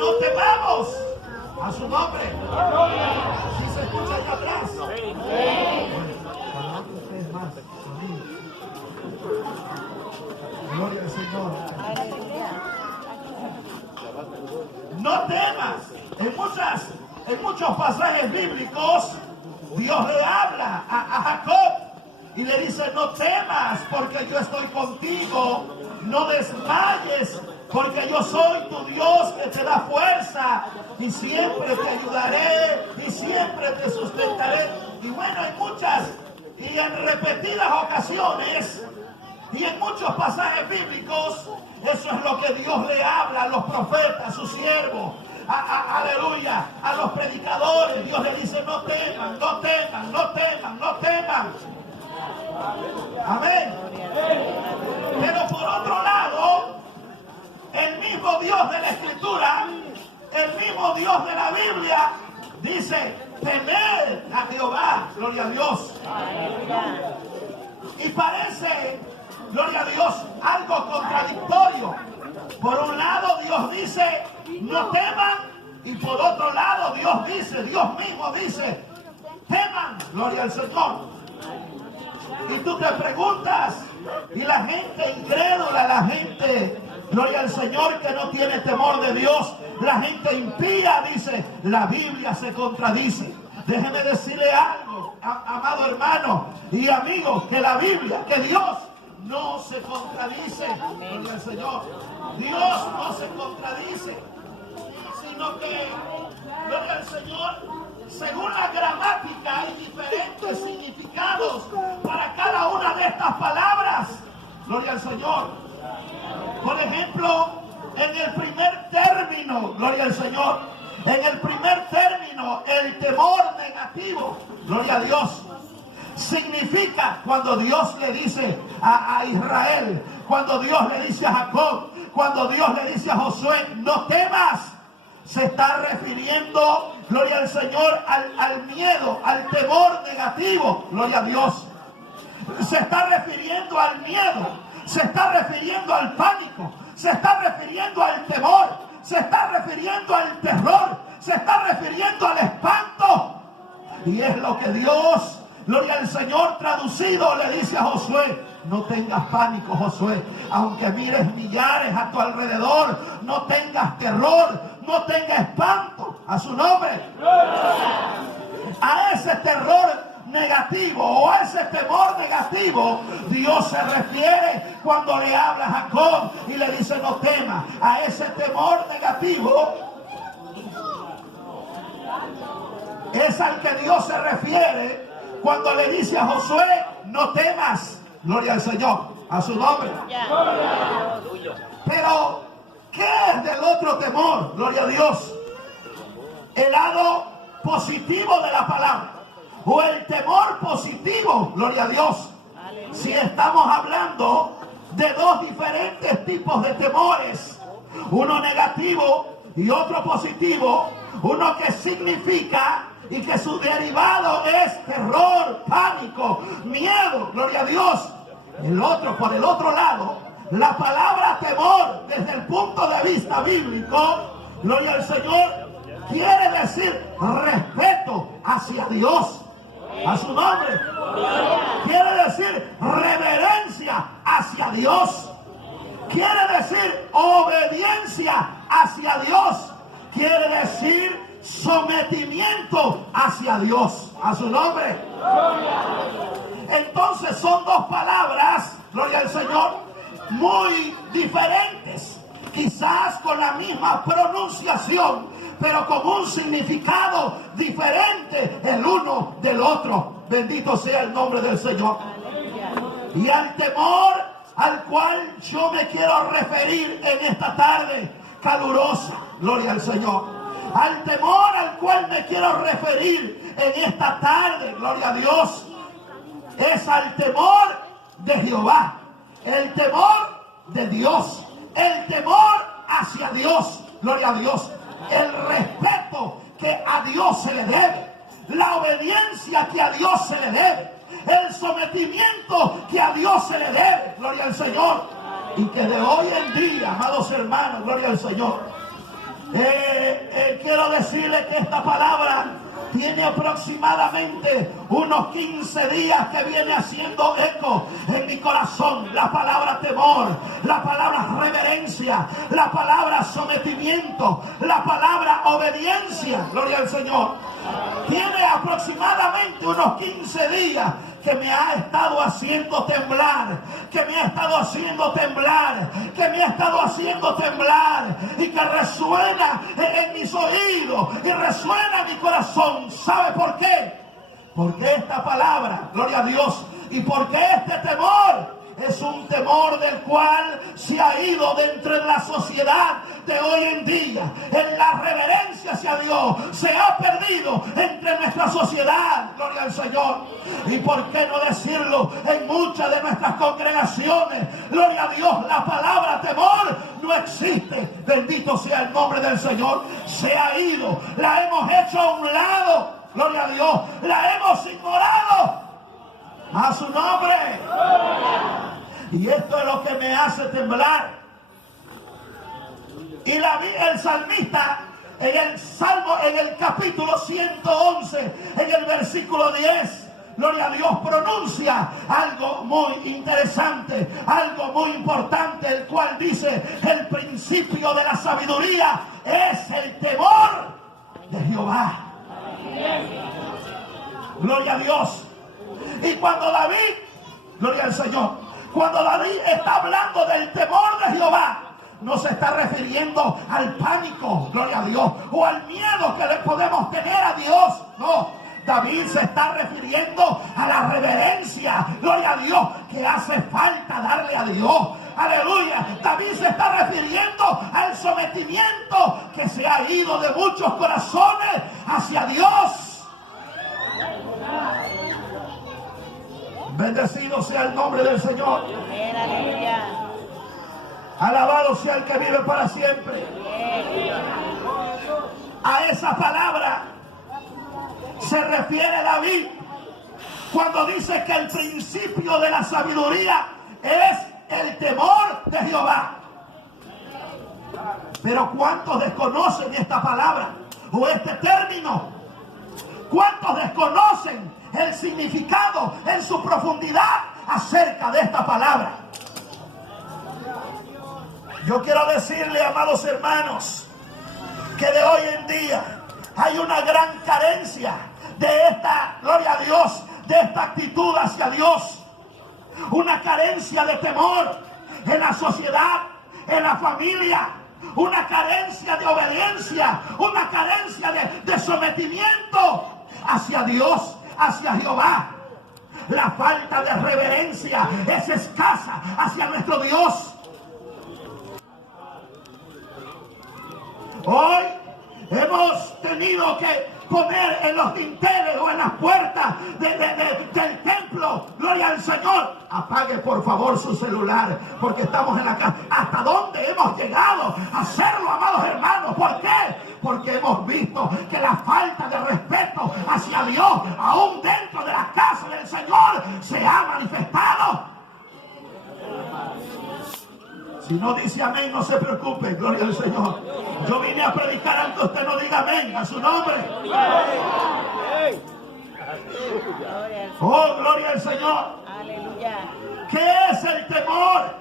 no temamos a su nombre. ¿Sí se escucha allá atrás? Gloria al Señor. No temas. En muchos pasajes bíblicos, Dios le habla a Jacob y le dice: no temas, porque yo estoy contigo. No desmayes, porque yo soy tu Dios que te da fuerza y siempre te ayudaré y siempre te sustentaré. Y bueno, hay muchas y en repetidas ocasiones y en muchos pasajes bíblicos, eso es lo que Dios le habla a los profetas, a sus siervos, aleluya, a los predicadores. Dios le dice: no teman, no teman, no teman, no teman. Amén. Pero por otro lado, el mismo Dios de la Escritura, el mismo Dios de la Biblia, dice: temed a Jehová. Gloria a Dios. Y parece, gloria a Dios, algo contradictorio. Por un lado Dios dice: no teman, y por otro lado Dios mismo dice: teman. Gloria al Señor. Y tú te preguntas, y la gente incrédula, la gente, gloria al Señor, que no tiene temor de Dios, la gente impía, dice: la Biblia se contradice. Déjeme decirle algo, amado hermano y amigo, que la Biblia, que Dios no se contradice. Gloria al Señor. Dios no se contradice, sino que, gloria al Señor, según la gramática hay diferentes significados para cada una de estas palabras. Gloria al Señor. Por ejemplo, en el primer término, gloria al Señor, en el primer término, el temor negativo, gloria a Dios, significa cuando Dios le dice a Israel, cuando Dios le dice a Jacob, cuando Dios le dice a Josué: no temas. Se está refiriendo, gloria al Señor, al miedo, al temor negativo, gloria a Dios. Se está refiriendo al miedo, se está refiriendo al pánico, se está refiriendo al temor, se está refiriendo al terror, se está refiriendo al espanto. Y es lo que Dios, gloria al Señor, traducido, le dice a Josué: no tengas pánico, Josué, aunque mires millares a tu alrededor, no tengas terror, no tengas espanto. A su nombre. A ese terror negativo o a ese temor negativo, Dios se refiere cuando le habla a Jacob y le dice: no temas. A ese temor negativo es al que Dios se refiere cuando le dice a Josué: no temas. Gloria al Señor, a su nombre. Pero, ¿qué es del otro temor? Gloria a Dios. El lado positivo de la palabra, o el temor positivo, gloria a Dios. Si estamos hablando de dos diferentes tipos de temores, uno negativo y otro positivo, uno que significa y que su derivado es terror, pánico, miedo, gloria a Dios. El otro, por el otro lado, la palabra temor, desde el punto de vista bíblico, gloria al Señor, quiere decir respeto hacia Dios, a su nombre. Quiere decir reverencia hacia Dios. Quiere decir obediencia hacia Dios. Quiere decir sometimiento hacia Dios, a su nombre. Entonces son dos palabras, gloria al Señor, muy diferentes, quizás con la misma pronunciación, pero con un significado diferente el uno del otro. Bendito sea el nombre del Señor. Y al temor al cual yo me quiero referir en esta tarde calurosa, gloria al Señor, al temor al cual me quiero referir en esta tarde, gloria a Dios, es al temor de Jehová, el temor de Dios, el temor hacia Dios, gloria a Dios, el respeto que a Dios se le debe, la obediencia que a Dios se le debe, el sometimiento que a Dios se le debe, gloria al Señor. Y que de hoy en día, amados hermanos, gloria al Señor, Quiero decirle que esta palabra tiene aproximadamente unos 15 días que viene haciendo eco en mi corazón. La palabra temor, la palabra reverencia, la palabra sometimiento, la palabra obediencia. Gloria al Señor. Tiene aproximadamente unos 15 días que me ha estado haciendo temblar, que me ha estado haciendo temblar, que me ha estado haciendo temblar y que resuena en mis oídos y resuena en mi corazón. ¿Sabe por qué? Porque esta palabra, gloria a Dios, y porque este temor es un temor del cual se ha ido dentro de la sociedad de hoy en día. En la reverencia hacia Dios se ha perdido entre nuestra sociedad. Gloria al Señor. Y por qué no decirlo, en muchas de nuestras congregaciones, gloria a Dios, la palabra temor no existe. Bendito sea el nombre del Señor. Se ha ido, la hemos hecho a un lado. Gloria a Dios, la hemos ignorado. A su nombre. Y esto es lo que me hace temblar. Y el salmista en el Salmo, en el capítulo 111, en el versículo 10, gloria a Dios, pronuncia algo muy interesante, algo muy importante, el cual dice: el principio de la sabiduría es el temor de Jehová. Gloria a Dios. Y cuando David, gloria al Señor, cuando David está hablando del temor de Jehová, no se está refiriendo al pánico, gloria a Dios, o al miedo que le podemos tener a Dios. No, David se está refiriendo a la reverencia, gloria a Dios, que hace falta darle a Dios. Aleluya. David se está refiriendo al sometimiento que se ha ido de muchos corazones hacia Dios. Bendecido sea el nombre del Señor. Aleluya. Alabado sea el que vive para siempre. A esa palabra se refiere David cuando dice que el principio de la sabiduría es el temor de Jehová. Pero ¿cuántos desconocen esta palabra o este término? ¿Cuántos desconocen el significado en su profundidad acerca de esta palabra? Yo quiero decirle, amados hermanos, que de hoy en día hay una gran carencia de esta, gloria a Dios, de esta actitud hacia Dios. Una carencia de temor en la sociedad, en la familia. Una carencia de obediencia, una carencia de sometimiento hacia Dios, hacia Jehová. La falta de reverencia es escasa hacia nuestro Dios. Hoy hemos tenido que poner en los dinteles o en las puertas del templo, gloria al Señor: apague por favor su celular, porque estamos en la casa. ¿Hasta dónde hemos llegado a hacerlo, amados hermanos? ¿Por qué? Porque hemos visto que la falta de respeto hacia Dios, aún dentro de la casa del Señor, se ha manifestado. Si no dice amén, no se preocupe, gloria al Señor. Yo vine a predicar, aunque usted no diga amén, a su nombre. Oh, gloria al Señor. Aleluya. ¿Qué es el temor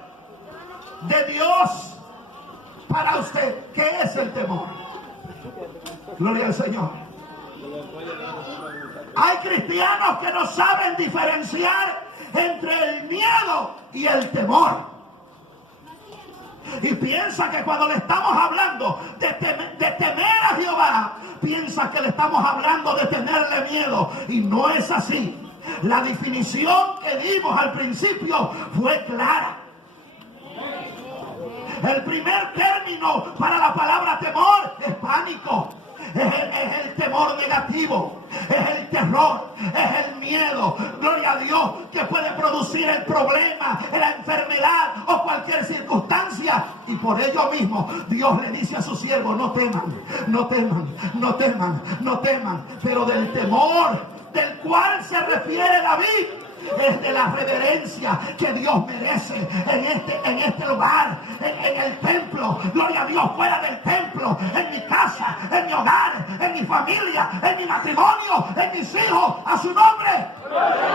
de Dios para usted? ¿Qué es el temor? Gloria al Señor. Hay cristianos que no saben diferenciar entre el miedo y el temor. Y piensa que cuando le estamos hablando de temer a Jehová, piensa que le estamos hablando de tenerle miedo. Y no es así. La definición que dimos al principio fue clara. El primer término para la palabra temor es pánico. Es el temor negativo, es el terror, es el miedo, gloria a Dios, que puede producir el problema, la enfermedad o cualquier circunstancia. Y por ello mismo Dios le dice a sus siervos: no teman, no teman, no teman, no teman. Pero del temor del cual se refiere David es de la reverencia que Dios merece en este lugar, en el templo, gloria a Dios, fuera del templo, en mi en mi hogar, en mi familia, en mi matrimonio, en mis hijos, a su nombre.